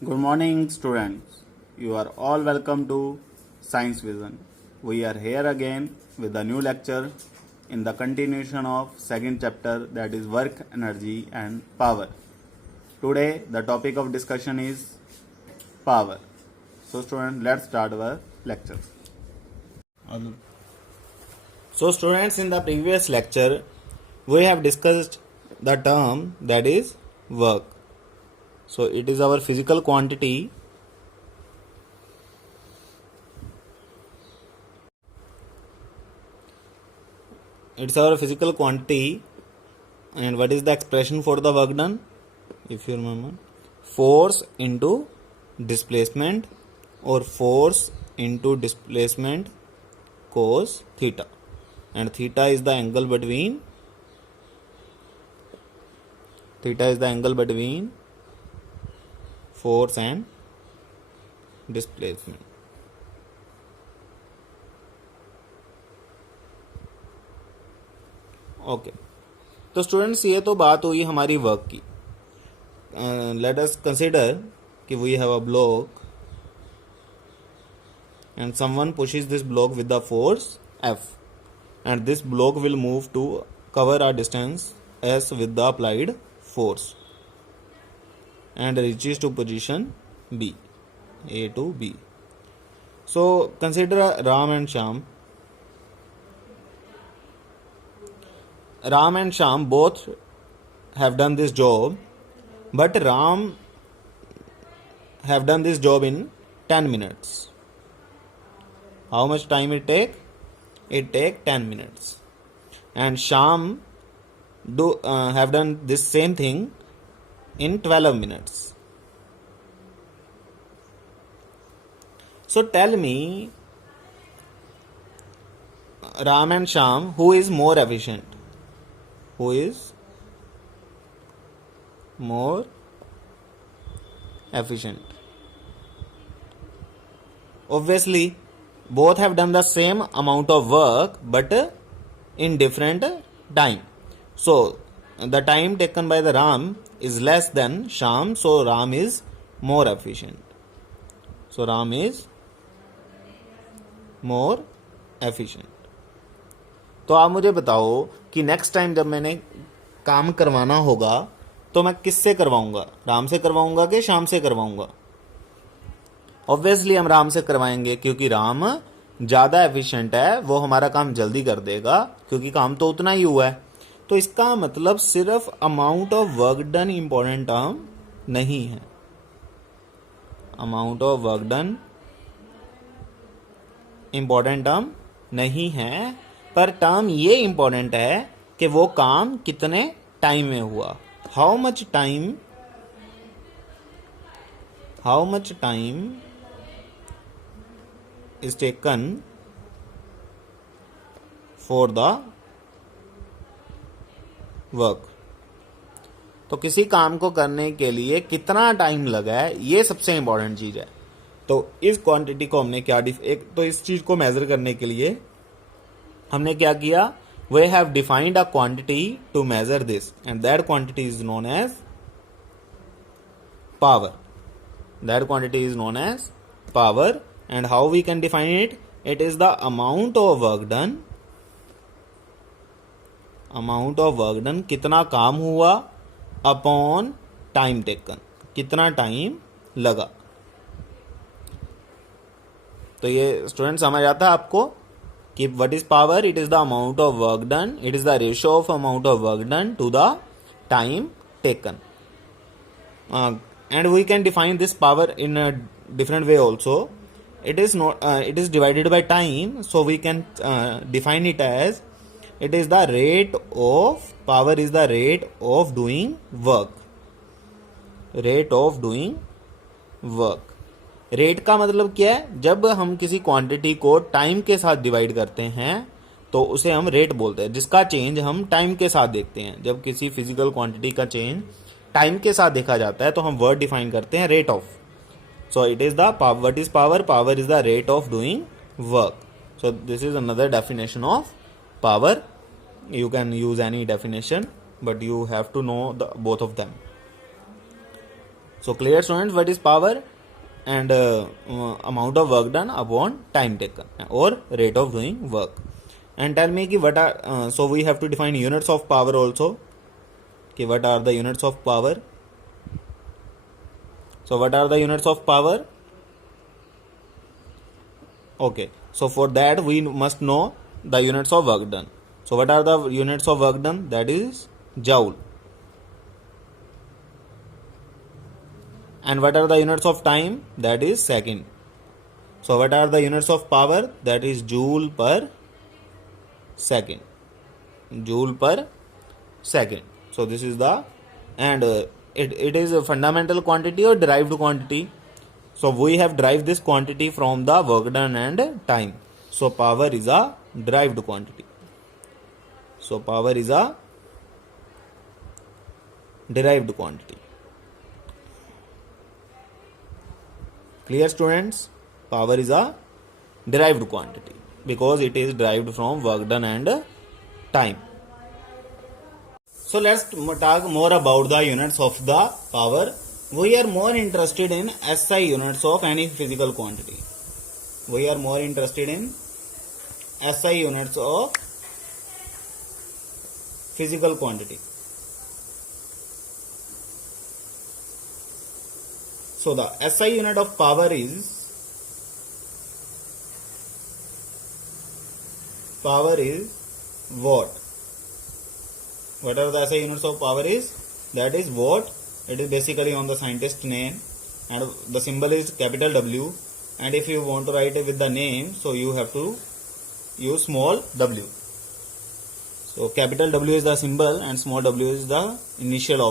Good morning, students. You are all welcome to Science Vision. We are here again with a new lecture in the continuation of second chapter, that is work, energy and power. Today the topic of discussion is power. So students, let's start our lecture. So students, in the previous lecture we have discussed the term that is work. So it is our physical quantity. It's our physical quantity. And what is the expression for the work done? If you remember, force into displacement, or force into displacement cos theta, and theta is the angle between force and displacement. Okay तो students, ये तो बात हुई हमारी work की. Let us consider कि we have a block and someone pushes this block with the force F, and this block will move to cover a distance S with the applied force and reaches to position B, A to B. So consider Ram and Sham. Ram and Sham both have done this job, but Ram have done this job in 10 minutes. How much time it take? It take 10 minutes. And Sham have done this same thing in 12 minutes. So tell me, Ram and Sham, who is more efficient? Who is more efficient? Obviously, both have done the same amount of work, but in different time. So the time taken by the Ram is less than Sham, so Ram is more efficient. So Ram is more efficient. तो आप मुझे बताओ कि next time जब मैंने काम करवाना होगा तो मैं किससे करवाऊंगा? राम से करवाऊंगा कि शाम से करवाऊंगा? ऑब्वियसली हम राम से करवाएंगे, क्योंकि राम ज़्यादा एफिशिएंट है, वो हमारा काम जल्दी कर देगा, क्योंकि काम तो उतना ही हुआ है. तो इसका मतलब सिर्फ amount of work done important term नहीं है. Amount of work done important term नहीं है, पर टर्म ये इंपॉर्टेंट है कि वो काम कितने टाइम में हुआ. How much time is taken for the work. तो किसी काम को करने के लिए कितना टाइम लगा है, ये सबसे इंपॉर्टेंट चीज है. तो इस क्वांटिटी को हमने क्या तो इस चीज को मेजर करने के लिए हमने क्या किया? We have defined a quantity to measure this, and that quantity is known as power. And how we can define it? It is the amount of work done. कितना काम हुआ upon time taken. कितना time लगा. तो ये student समझ आता है आपको कि what is power? It is the amount of work done. It is the ratio of amount of work done to the time taken. And we can define this power in a different way also. It is divided by time, so we can define it as it is the rate of power is the rate of doing work. Rate का मतलब क्या है? जब हम किसी quantity को time के साथ डिवाइड करते हैं तो उसे हम रेट बोलते हैं, जिसका चेंज हम टाइम के साथ देखते हैं. जब किसी फिजिकल क्वांटिटी का चेंज टाइम के साथ देखा जाता है तो हम वर्ड डिफाइन करते हैं rate of. So it is the power. What is power? Power is the rate of doing work. So this is another definition of power. You can use any definition, but you have to know both of them. So clear students, what is power? And amount of work done upon time taken or rate of doing work. And tell me ki what are so we have to define units of power also. Ki what are the units of power? So what are the units of power? Okay, so for that we must know the units of work done. So what are the units of work done? That is joule. And what are the units of time? That is second. So what are the units of power? That is joule per second. Joule per second. So this is the, and it is a fundamental quantity or derived quantity. So we have derived this quantity from the work done and time. So power is a derived quantity. So power is a derived quantity. Clear students? Power is a derived quantity because it is derived from work done and time. So let's talk more about the units of the power. We are more interested in SI units of any physical quantity. We are more interested in SI units of physical quantity. So the SI unit of power is watt. What are the SI units of power is? That is watt. It is basically on the scientist name, and the symbol is capital W. And if you want to write it with the name, so you have to use small w. So capital W is the symbol and small w is the initial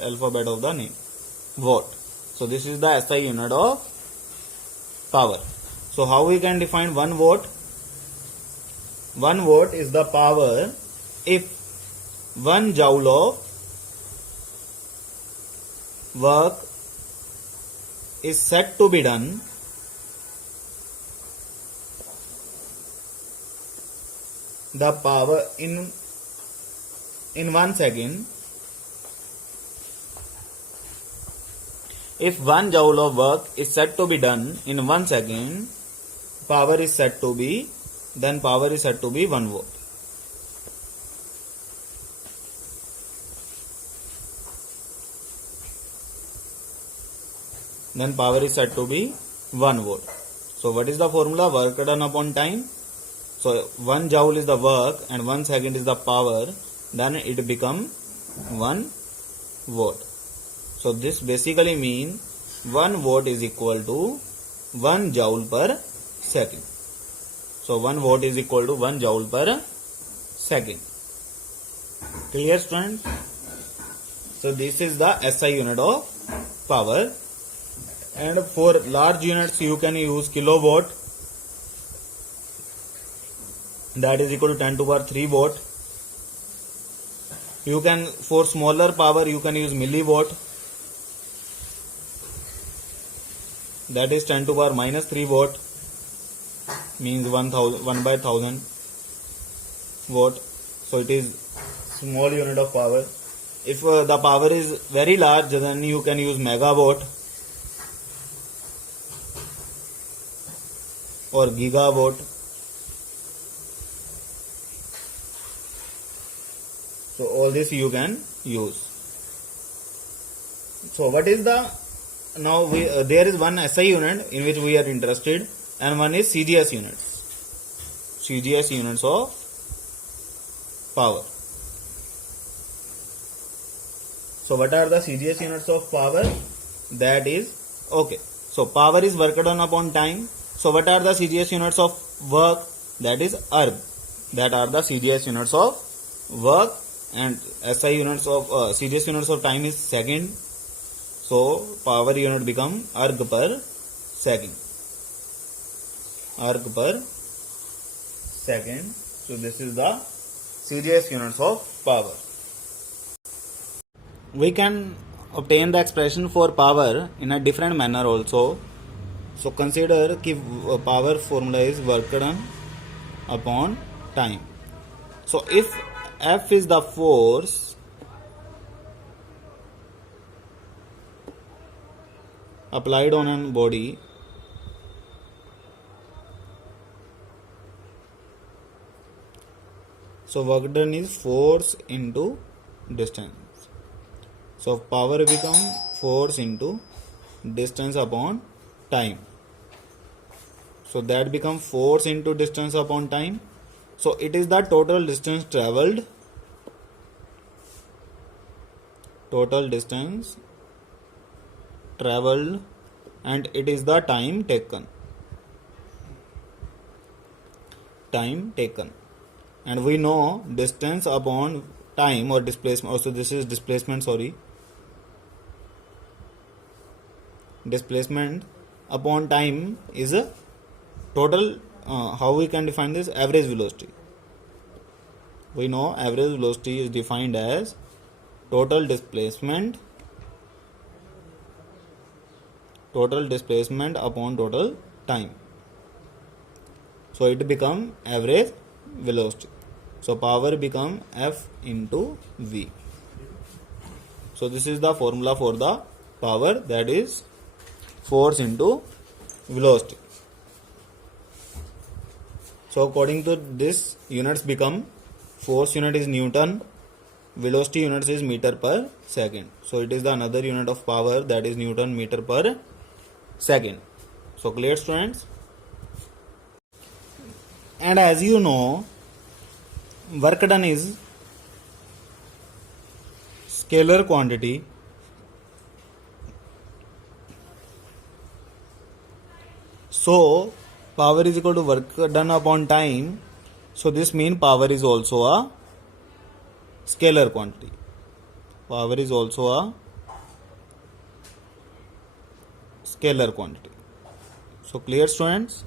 alphabet of the name. Watt. So this is the SI unit of power. So how we can define 1 watt? 1 watt is the power if 1 joule of work is said to be done the power in 1 second. If 1 joule of work is said to be done in 1 second, power is said to be 1 watt. Then power is said to be 1 watt. So what is the formula? Work done upon time. So 1 joule is the work and 1 second is the power. Then it become 1 watt. So this basically means 1 watt is equal to 1 joule per second. So 1 watt is equal to 1 joule per second. Clear students? So this is the SI unit of power. And for large units you can use kilowatt, that is equal to 10 to the power 3 watt. You can, for smaller power you can use milliwatt, that is 10 to the power minus 3 watt, means 1 by 1000 watt. So it is small unit of power. If the power is very large, then you can use megawatt or gigawatt. So all this you can use. So what is the, now there is one SI unit in which we are interested, and one is CGS units. CGS units of power. So what are the CGS units of power? That is, okay, so power is work done upon time. So what are the CGS units of work? That is erg. That are the CGS units of work, and SI units of CGS units of time is second. So power unit become erg per second. Erg per second. So this is the CGS units of power. We can obtain the expression for power in a different manner also. So consider that power formula is work done upon time. So if F is the force applied on a body so work done is force into distance. So power become force into distance upon time. So that become force into distance upon time. So it is the total distance traveled. Total distance traveled, and it is the time taken. Time taken. And we know distance upon time or displacement. Also, this is displacement, sorry. Displacement upon time is a total. How we can define this? Average velocity. We know average velocity is defined as total displacement upon total time. So it become average velocity. So power become F into V. So this is the formula for the power, that is force into velocity. So according to this, units become, force unit is Newton, velocity units is meter per second. So it is the another unit of power, that is Newton meter per second. So clear, students? And as you know, work done is scalar quantity. So power is equal to work done upon time. So this means power is also a scalar quantity. Power is also a scalar quantity. So clear, students?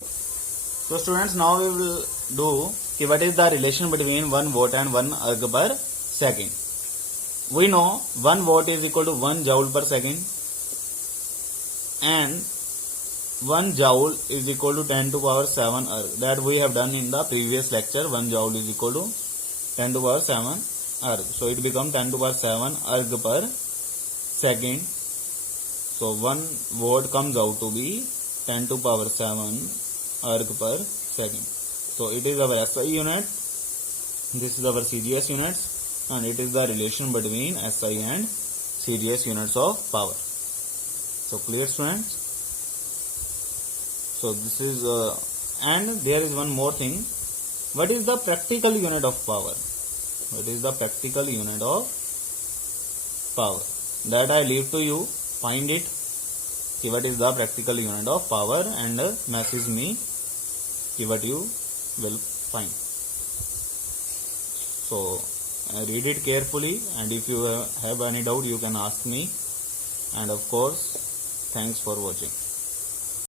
So students, now we will do what is the relation between 1 volt and 1 erg per second. We know 1 volt is equal to 1 joule per second, and 1 joule is equal to 10 to power 7 erg. That we have done in the previous lecture. 1 joule is equal to 10 to power 7 erg. So it becomes 10 to power 7 erg per second. So 1 volt comes out to be 10 to power 7 erg per second. So it is our SI unit, this is our CGS units, and it is the relation between SI and CGS units of power. So clear, students? So this is and there is one more thing. What is the practical unit of power? What is the practical unit of power? That I leave to you. Find it. See what is the practical unit of power and message me. See what you will find. So read it carefully, and if you have any doubt you can ask me, and of course thanks for watching.